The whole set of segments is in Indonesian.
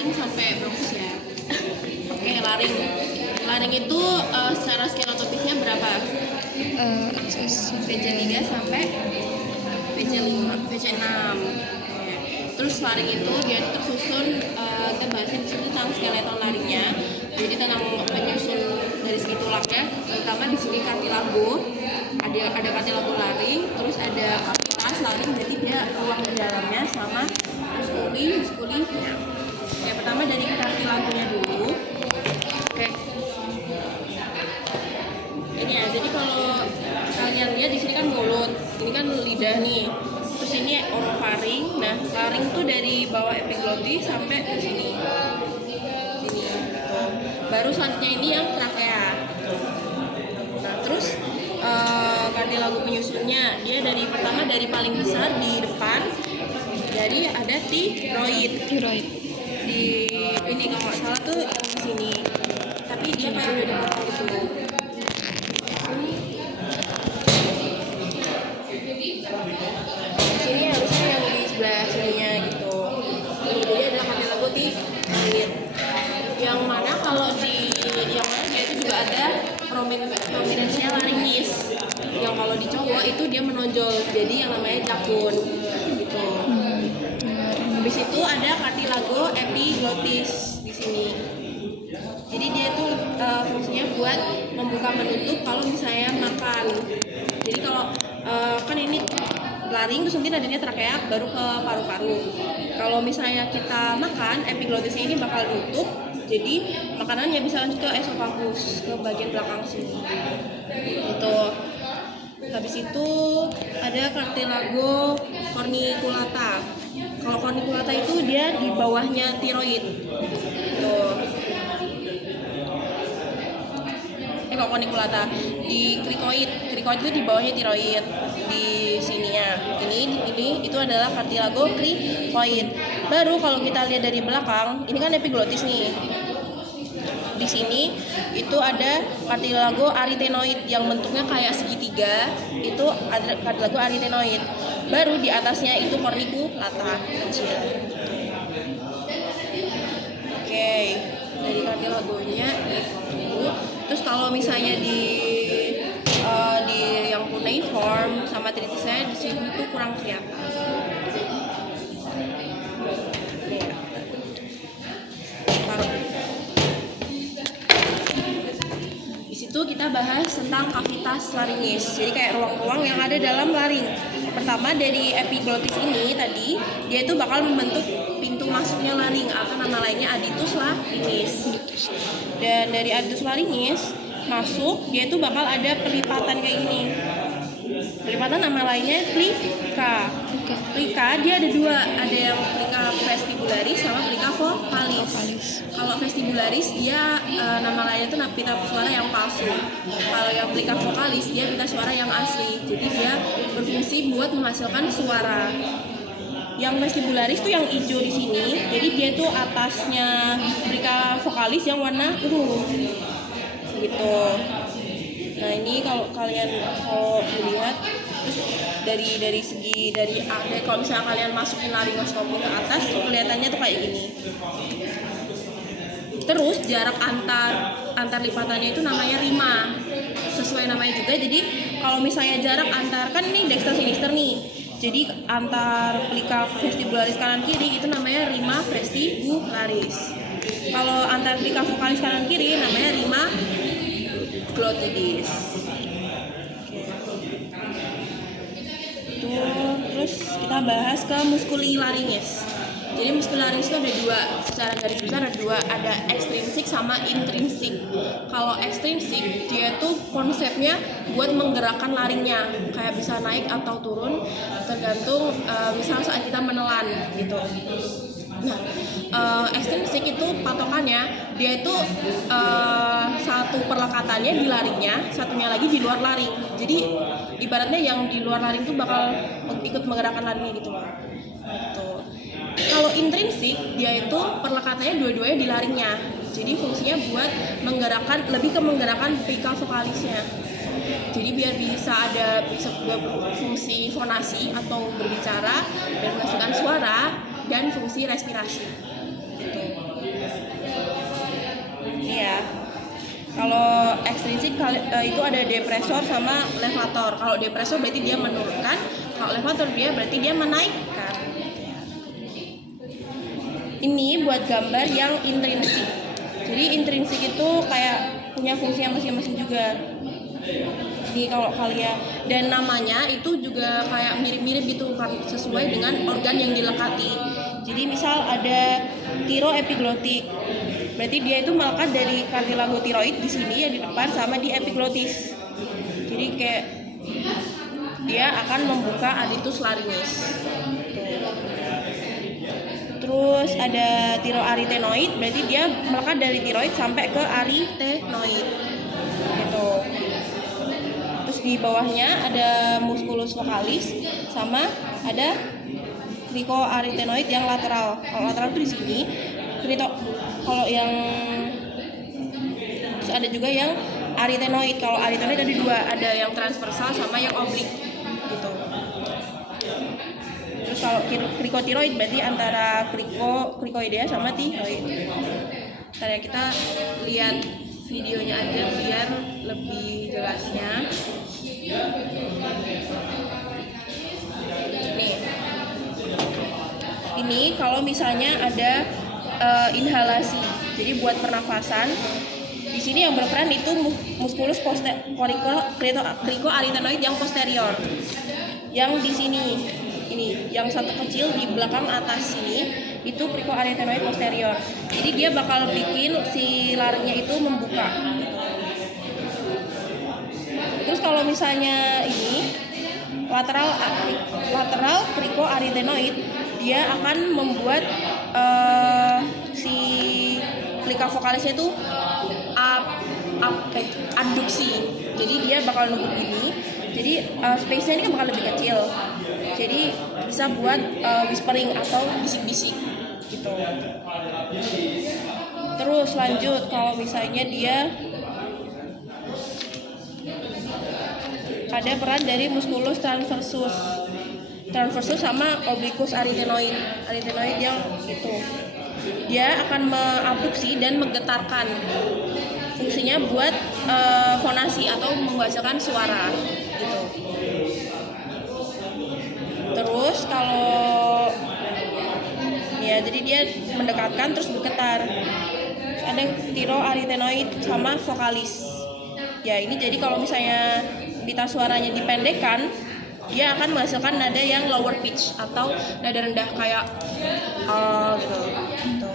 laring sampai bronkus ya. Oke, laring. Laring itu secara skelotopisnya berapa? PJ 3 sampai PJ 5, PJ 6. Terus laring itu dia tersusun, kita bahasnya di sini tentang skeleton laringnya. Jadi tentang penyusun dari segi tulangnya, terutama di sini kartilago. Ada kartilago laring, terus ada kavitas laring, jadi dia ruang di dalamnya sama muskuli. Oke, pertama dari kartilagonya dulu. Oke. Ini ya, jadi kalau kalian lihat di sini kan mulut, ini kan lidah nih. Terus ini orofaring. Nah, laring tuh dari bawah epiglotis sampai ke sini. Sini gitu. Baru selanjutnya ini yang trakea. Nah, terus kartilago penyusunnya dia pertama dari paling besar di depan, jadi ada tiroid di ini kalau nggak salah tuh di sini, tapi dia kayak udah dipotong gitu. Sini harusnya yang di sebelah sininya gitu. Jadi ada kartilago tiroid. Yang mana kalau di yang mana dia itu juga ada prominensinya laringis. Yang kalau di cowok itu dia menonjol, jadi yang namanya jakun gitu. Habis itu ada kartilago epiglotis di sini. Jadi dia itu fungsinya buat membuka menutup kalau misalnya makan. Jadi kalau kan ini laring terus nanti adanya trakea baru ke paru-paru. Kalau misalnya kita makan, epiglotisnya ini bakal nutup. Jadi makanannya bisa lanjut ke esofagus, ke bagian belakang sini. Gitu. Habis itu ada cartilago corniculata. Kalau corniculata itu dia di bawahnya tiroid. Tuh. Kalau corniculata di cricoid itu di bawahnya tiroid di sininya. Ini itu adalah cartilago cricoid. Baru kalau kita lihat dari belakang, ini kan epiglotis nih. Di sini itu ada cartilago arytenoid yang bentuknya kayak segitiga, itu ada cartilago arytenoid. Baru di atasnya itu corniculata kecil. Oke, dari cartilagonya itu. Terus kalau misalnya di yang cuneiform sama tritisnya di sini tuh kurang kelihatan. Itu kita bahas tentang kavitas laringis. Jadi kayak ruang-ruang yang ada dalam laring. Pertama dari epiglotis ini tadi, dia itu bakal membentuk pintu masuknya laring atau nama lainnya aditus laringis. Dan dari aditus laringis masuk, dia itu bakal ada pelipatan kayak gini. Pelipatan nama lainnya plika. Plika dia ada dua, ada yang plika vestibularis sama plika vocalis. Kalau vestibularis dia nama lainnya itu pita suara yang palsu. Kalau yang plika vocalis dia pita suara yang asli. Jadi dia berfungsi buat menghasilkan suara. Yang vestibularis tuh yang hijau di sini. Jadi dia tuh atasnya plika vocalis yang warna ungu. Gitu. Nah ini kalau kalian melihat dari segi kalau misalnya kalian masukin laringoskopi ke atas kelihatannya tuh kayak gini. Terus jarak antar lipatannya itu namanya rima, sesuai namanya juga. Jadi kalau misalnya jarak antar, kan ini dexter sinister nih, jadi antar plika vestibularis kanan kiri itu namanya rima vestibularis. Kalau antar plika vocalis kanan kiri namanya rima glottidis. Terus kita bahas ke muskuli laringis. Jadi muskuli laringis itu ada dua, secara garis besar ada dua, ada ekstrinsik sama intrinsik. Kalau ekstrinsik dia tuh konsepnya buat menggerakkan laringnya, kayak bisa naik atau turun tergantung misal saat kita menelan gitu. Nah, ekstrinsik itu patokannya dia itu satu perlekatannya di laringnya, satunya lagi di luar laring. Jadi ibaratnya yang di luar laring itu bakal ikut menggerakkan laringnya gitu loh. Gitu. Kalau intrinsik dia itu perlekatannya dua-duanya di laringnya. Jadi fungsinya buat lebih ke menggerakkan plika vokalisnya. Jadi biar bisa fungsi fonasi atau berbicara dan menghasilkan suara dan fungsi respirasi. Gitu. itu ada depresor sama levator. Kalau depresor berarti dia menurunkan, kalau levator dia berarti dia menaikkan. Ini buat gambar yang intrinsik. Jadi intrinsik itu kayak punya fungsinya masing-masing juga. Jadi kalau kalian, dan namanya itu juga kayak mirip-mirip gitu kan, sesuai dengan organ yang dilekati. Jadi misal ada tiroepiglotik, berarti dia itu melekat dari kartilago tiroid di sini yang di depan sama di epiglotis. Jadi kayak dia akan membuka aditus laringes. Terus ada tiroarytenoid, berarti dia melekat dari tiroid sampai ke arytenoid gitu. Terus di bawahnya ada musculus vocalis sama ada cricoarytenoid yang lateral. Kalau lateral itu di sini. Kalau yang terus ada juga yang arytenoid. Kalau arytenoid ada dua, ada yang transversal sama yang oblik gitu. Terus kalau cricotiroid berarti antara cricoidea sama tiroid. Ntar ya kita lihat videonya aja biar lebih jelasnya. Nih, ini kalau misalnya ada inhalasi, jadi buat pernafasan. Di sini yang berperan itu musculus cricoarytenoid yang posterior. Yang di sini, ini yang satu kecil di belakang atas sini itu cricoarytenoid posterior. Jadi dia bakal bikin si laringnya itu membuka. Terus kalau misalnya ini lateral cricoarytenoid, dia akan membuat si plika vokalisnya itu abduksi. Jadi dia bakal nunggu gini. Jadi space-nya ini kan bakal lebih kecil. Jadi bisa buat whispering atau bisik-bisik gitu. Terus lanjut, kalau misalnya dia ada peran dari musculus transversus sama obliquus arytenoid yang itu. Dia akan mengabduksi dan menggetarkan. Fungsinya buat fonasi atau menghasilkan suara gitu. Terus kalau ya, jadi dia mendekatkan terus bergetar. Terus ada tiroarytenoid sama vokalis. Ya, ini jadi kalau misalnya pita suaranya dipendekkan, dia akan menghasilkan nada yang lower pitch atau nada rendah kayak gitu.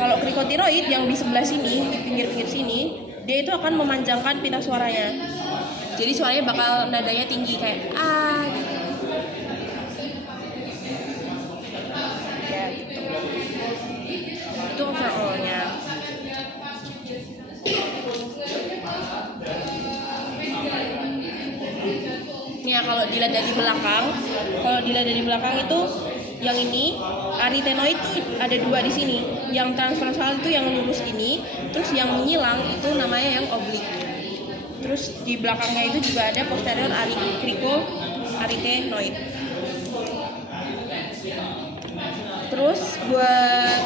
Kalau cricotiroid yang di sebelah sini, di pinggir-pinggir sini, dia itu akan memanjangkan pita suaranya. Jadi suaranya bakal nadanya tinggi kayak gitu. Ya gitu. Itu overall-nya. Ya, kalau dilihat dari belakang, itu yang ini arytenoid tuh ada dua di sini. Yang transversal itu yang lurus ini, terus yang menyilang itu namanya yang oblik. Terus di belakangnya itu juga ada posterior cricoarytenoid. Terus buat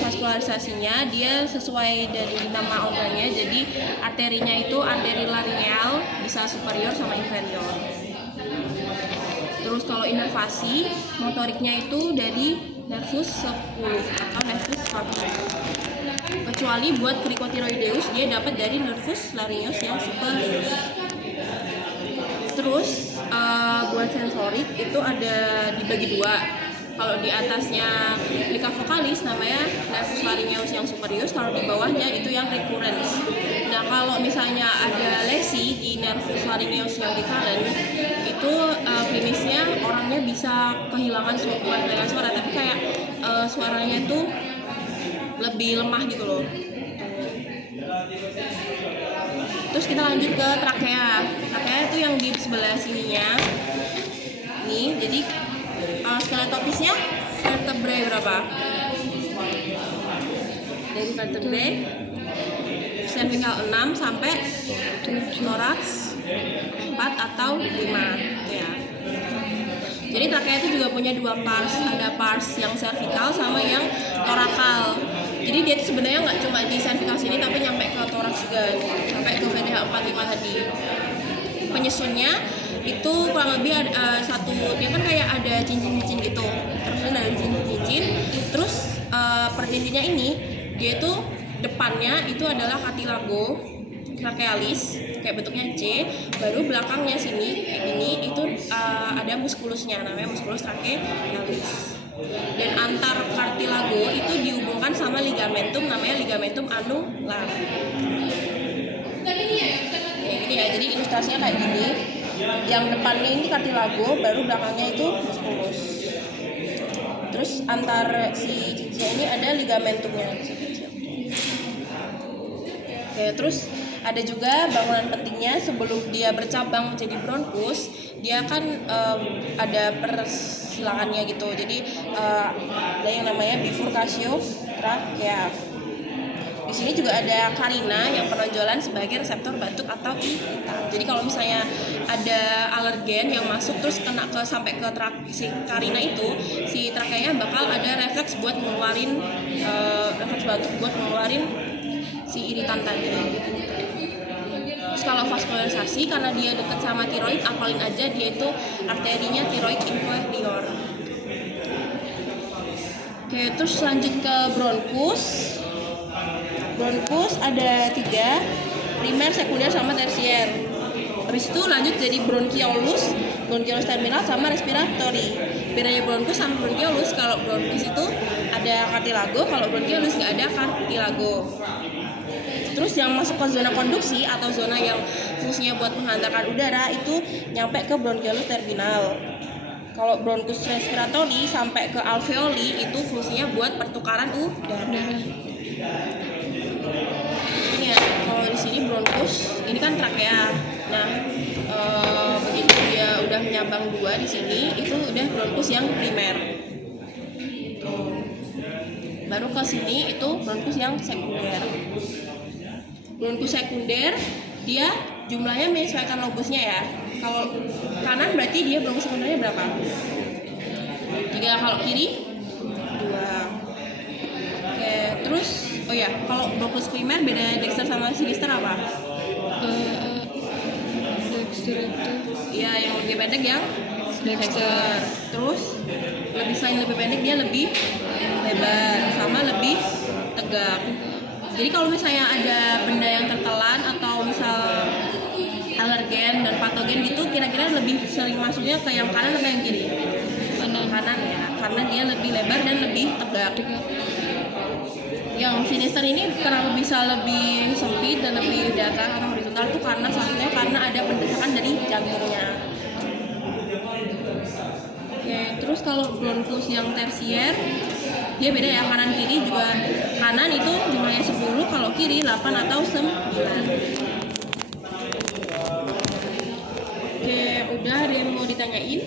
vaskularisasinya dia sesuai dari nama organnya. Jadi arterinya itu arteri laringeal, bisa superior sama inferior. Terus kalau inervasi, motoriknya itu dari nervus 10 atau nervus corpus. Kecuali buat cricotiroideus dia dapat dari nervus laryngeus yang superior. Terus buat sensorik itu ada dibagi dua. Kalau di atasnya plika vocalis namanya nervus laryngeus yang superior, kalau di bawahnya itu yang recurrens. Nah, kalau misalnya ada lesi di nervus laryngeus yang recurrent, itu klinisnya orangnya bisa kehilangan suara, tapi kayak suaranya itu lebih lemah gitu loh. Terus kita lanjut ke trakea. Trakea itu yang di sebelah sininya. Nih, jadi skeletopisnya vertebrae berapa? Dari vertebrae cervical 6 sampai thorax 4 atau 5 ya. Jadi trakea itu juga punya dua pars, ada pars yang cervical sama yang torakal. Jadi dia itu sebenarnya nggak cuma di cervical sini tapi nyampe ke toraks juga, sampai ke VDH 45 tadi. Penyusunnya itu kurang lebih ada dia kan kayak ada cincin-cincin gitu, terus ada cincin-cincin, terus per cincinnya ini dia itu depannya itu adalah cartilago trachealis kayak bentuknya C, baru belakangnya sini kayak gini itu ada muskulusnya, namanya muskulus trachealis. Dan antar cartilago itu dihubungkan sama ligamentum, namanya ligamentum anular. Kayak gini ya, jadi ilustrasinya kayak gini. Yang depannya ini cartilago, baru belakangnya itu muskulus. Terus antar si cincinnya ini ada ligamentumnya. Oke, terus ada juga bangunan pentingnya sebelum dia bercabang menjadi bronkus, dia kan ada persilangannya gitu. Jadi ada yang namanya bifurcatio trachea. Di sini juga ada karina yang penonjolan sebagai reseptor batuk atau irritan. Jadi kalau misalnya ada alergen yang masuk terus kena sampai ke si karina itu, si trakeanya bakal ada refleks buat ngeluarin refleks batuk buat ngeluarin si iritan tadi. Terus kalau vaskularisasi, karena dia dekat sama tiroid, apalin aja dia itu arterinya tiroid inferior. Oke, terus lanjut ke bronkus. Bronkus ada 3, primer, sekunder, sama tersier. Habis itu lanjut jadi bronchiolus terminal, sama respiratory. Bedanya bronkus sama bronchiolus, kalau bronkus itu ada cartilago, kalau bronchiolus nggak ada cartilago. Terus yang masuk ke zona konduksi atau zona yang fungsinya buat menghantarkan udara itu nyampe ke bronchiolus terminal. Kalau bronkus respiratory sampai ke alveoli itu fungsinya buat pertukaran udara. Ini ya, kalau di sini bronkus ini kan trakea. Nah, begitu dia udah menyabang 2 di sini, itu udah bronkus yang primer. Baru ke sini itu bronkus yang sekunder. Bronkus sekunder dia jumlahnya menyesuaikan lobusnya ya. Kalau kanan berarti dia bronkus sekundernya berapa? 3, kalau kiri 2. Oke, terus oh ya, kalau bronkus primer bedanya dexter sama sinister apa? Dexter itu ya yang lebih pendek yang dexter. Terus selain lebih pendek dia lebih lebar sama lebih tegak. Jadi kalau misalnya ada benda yang tertelan atau misal alergen dan patogen gitu, kira-kira lebih sering masuknya ke yang kanan atau yang kiri? Kanan ya, karena dia lebih lebar dan lebih tegak. Yang sinister ini kenapa bisa lebih sempit dan lebih datar atau horizontal tuh karena satunya karena ada pendesakan dari jantungnya. Oke, terus kalau bronkus yang tersier dia beda ya, kanan kiri juga. Kanan itu jumlahnya 10, kalau kiri 8 atau 9. Oke, udah ada yang mau ditanyain?